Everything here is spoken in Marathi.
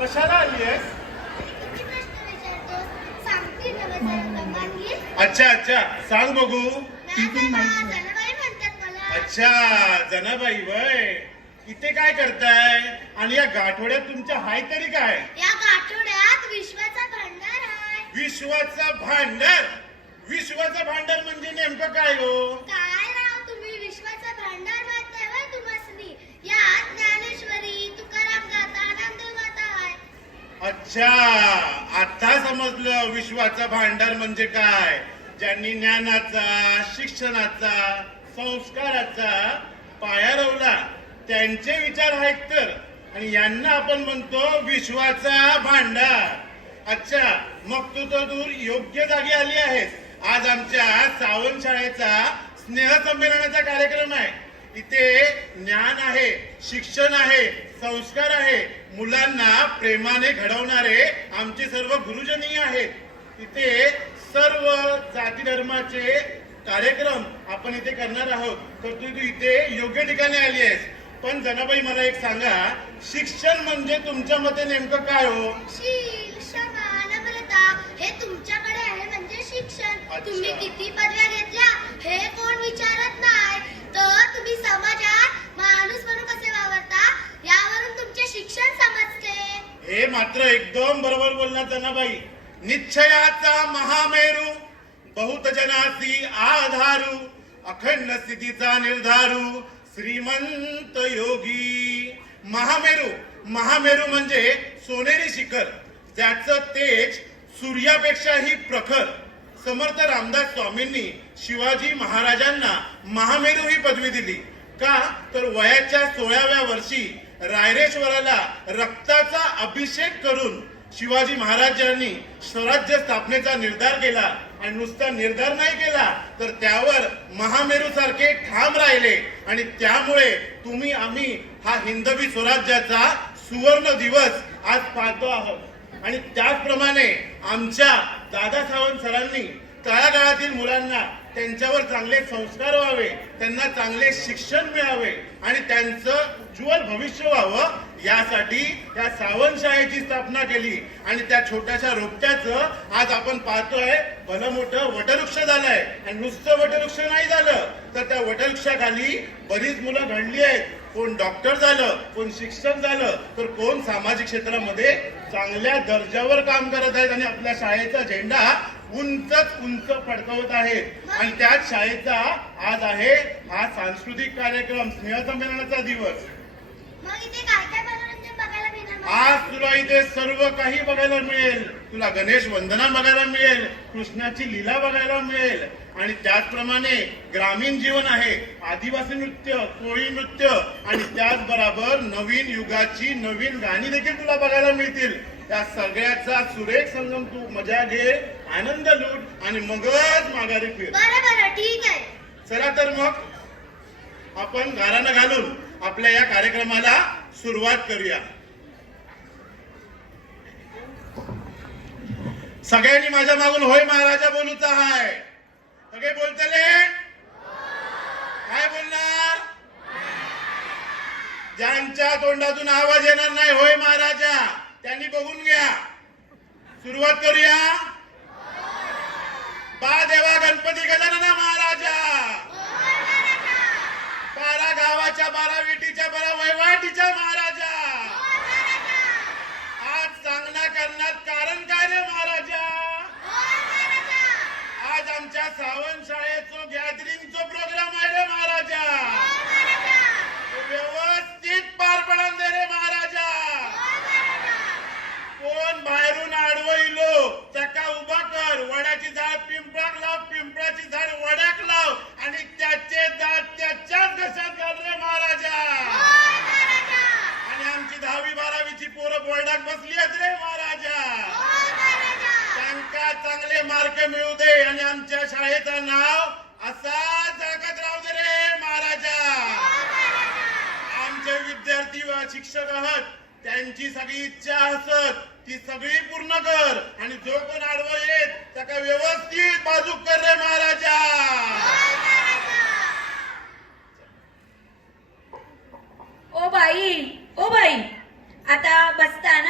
कशाला आली आहेस? किती प्रश्न विचारतोस? सांगते ना जरा कमांगी. अच्छा अच्छा, सांग बघू. जनाबाई म्हणतात मला. अच्छा, जनाबाई वय. इथे काय करताय? आणि या गाठोड्यात तुमच्या हाय तरी काय? या गाठोड्यात विश्वाचा भांडार आहे. विश्वाचा भांडार? विश्वाचा भांडार म्हणजे नेमकं काय हो? काय राव तुम्ही विश्वाचा भांडार वाचताय व्हय तुम्हासनी? यात ज्ञानेश्वरी, तुकाराम गाथा, नामदेव गाथा आहे. अच्छा, आता समजलं विश्वाचा भांडार म्हणजे काय. ज्यांनी ज्ञानाचा, शिक्षणाचा, संस्काराचा पाया रोवला त्यांचे विचार आहेत तर, आणि यांना आपण म्हणतो विश्वाचा भांडार. अच्छा, मग तू तर दूर योग्य जागी आली आहेस. आज आमच्या सावंत शाळेचा स्नेहसंमेलनाचा कार्यक्रम आहे. इथे ज्ञान आहे, शिक्षण आहे, संस्कार आहे, मुलांना प्रेमाने घडवणारे आमचे सर्व गुरुजनी आहेत. इथे सर्व जाती धर्माचे कार्यक्रम आपण इथे करणार आहोत. तर तू इथे योग्य ठिकाणी आली आहेस. पण जनाबाई मला एक सांगा, शिक्षण म्हणजे तुमच्या मते नेमकं काय हो? शील, क्षमा, नम्रता हे तुमच्याकडे आहे म्हणजे शिक्षण. अच्छा. तुम्ही किती पदव्या घेतल्या हे कोण विचारत नाही, तर तुम्ही समाजात माणूस म्हणून कसे वावरता यावरून तुमचे शिक्षण समजते. हे मात्र एकदम बरोबर बोलणार जनाबाई. निश्चयाचा महामेरू, बहुत जनासी आधारू, अखंड स्थितीचा निर्धारू, श्रीमंत योगी. महामेरू, महामेरू म्हणजे सोनेरी शिखर, ज्याचं तेज सूर्यापेक्षाही प्रखर. समर्थ रामदास स्वामींनी शिवाजी महाराजांना महामेरू ही पदवी दिली. का तर वयाच्या 16व्या वर्षी रायरेश्वराला रक्ताचा अभिषेक करून शिवाजी महाराजांनी स्वराज्य स्थापनेचा निर्धार केला. आणि नुसता निर्धार नाही केला तर त्यावर महामेरू सारखे ठाम राहिले. आणि त्यामुळे तुम्ही आम्ही हा हिंदवी स्वराज्याचा सुवर्ण दिवस आज पाहतो आहोत. आणि त्याचप्रमाणे आमच्या दादा सावंत सरांनी तळागाळातील मुलांना त्यांच्यावर चांगले संस्कार व्हावे, त्यांना चांगले शिक्षण मिळावे आणि त्यांचं उज्ज्वल भविष्य व्हावं यासाठी या सावंत शाळेची स्थापना केली. आणि त्या छोट्याशा रोपट्याचं आज आपण पाहतोय भलं मोठं वटवृक्ष झालंय. आणि नुसतं वटवृक्ष नाही झालं तर त्या वटवृक्षाखाली बरीच मुलं घडली आहेत. कोण डॉक्टर झालं, कोण शिक्षक झालं, तर कोण सामाजिक क्षेत्रामध्ये चांगल्या दर्जावर काम करत आहेत आणि आपल्या शाळेचा झेंडा उंचच उंच फडकवत आहेत. आणि त्याच शाळेचा आज आहे हा सांस्कृतिक कार्यक्रम, स्नेहसंमेलनाचा दिवस. मग इथे काय काय मनोरंजन बघायला मिळणार? आज तुला इथे सर्व काही बघायला मिळेल. तुला गणेश वंदना बघायला मिळेल, कृष्णाची लीला बघायला मिळेल, आणि त्याचप्रमाणे ग्रामीण जीवन आहे, आदिवासी नृत्य, कोळी नृत्य, आणि त्याचबरोबर नवीन युगाची नवीन गाणी देखील तुला बघायला मिळतील. त्या सगळ्याचा सुरेख संगम तू मजा घे, आनंद लूट आणि मगच माघारी फिर. बरं बरं, ठीक आहे. चला तर मग आपण गाराणं घालून आपल्या या कार्यक्रमाला सुरुवात करूया. सगळ्यांनी माझ्या मागून होय महाराजा बोलूचा हाय. सगळे बोलतले? काय बोलणार? ज्यांच्या तोंडातून आवाज येणार नाही होय महाराजा त्यांनी बघून घ्या. सुरुवात करूया. बा देवा गणपती गजानन महाराजा, 12 गावाच्या 12 विटीच्या 12 वैवाटीच्या महाराजा, आज सांगणा करण्यात कारण काय रे महाराजा? आज आमच्या सावंत शाळेचं गॅदरिंगचा प्रोग्राम आहे रे महाराजा. व्यवस्थित पार पडून दे रे महाराजा. कोण बाहेरून आडवईलो त्याका उभा कर, वडाची झाड पिंपळाक लाव, पिंपळाची झाड वड्याक लाव, आणि त्याचे दात त्याच्याच घशात घाल रे महाराजा. आणि आमची 10वी 12वीची पोरं बोर्डात बसली आहेत रे महाराजा. त्यांना चांगले मार्क मिळू दे आणि आमच्या शाळेचं नाव असाच झळकत राहू दे रे महाराजा. आमचे विद्यार्थी व शिक्षक आहात, त्यांची सगळी इच्छा असत ती सगळी पूर्ण कर, आणि जो कोण आडवं येत त्याला व्यवस्थित बाजूक कर रे महाराजा.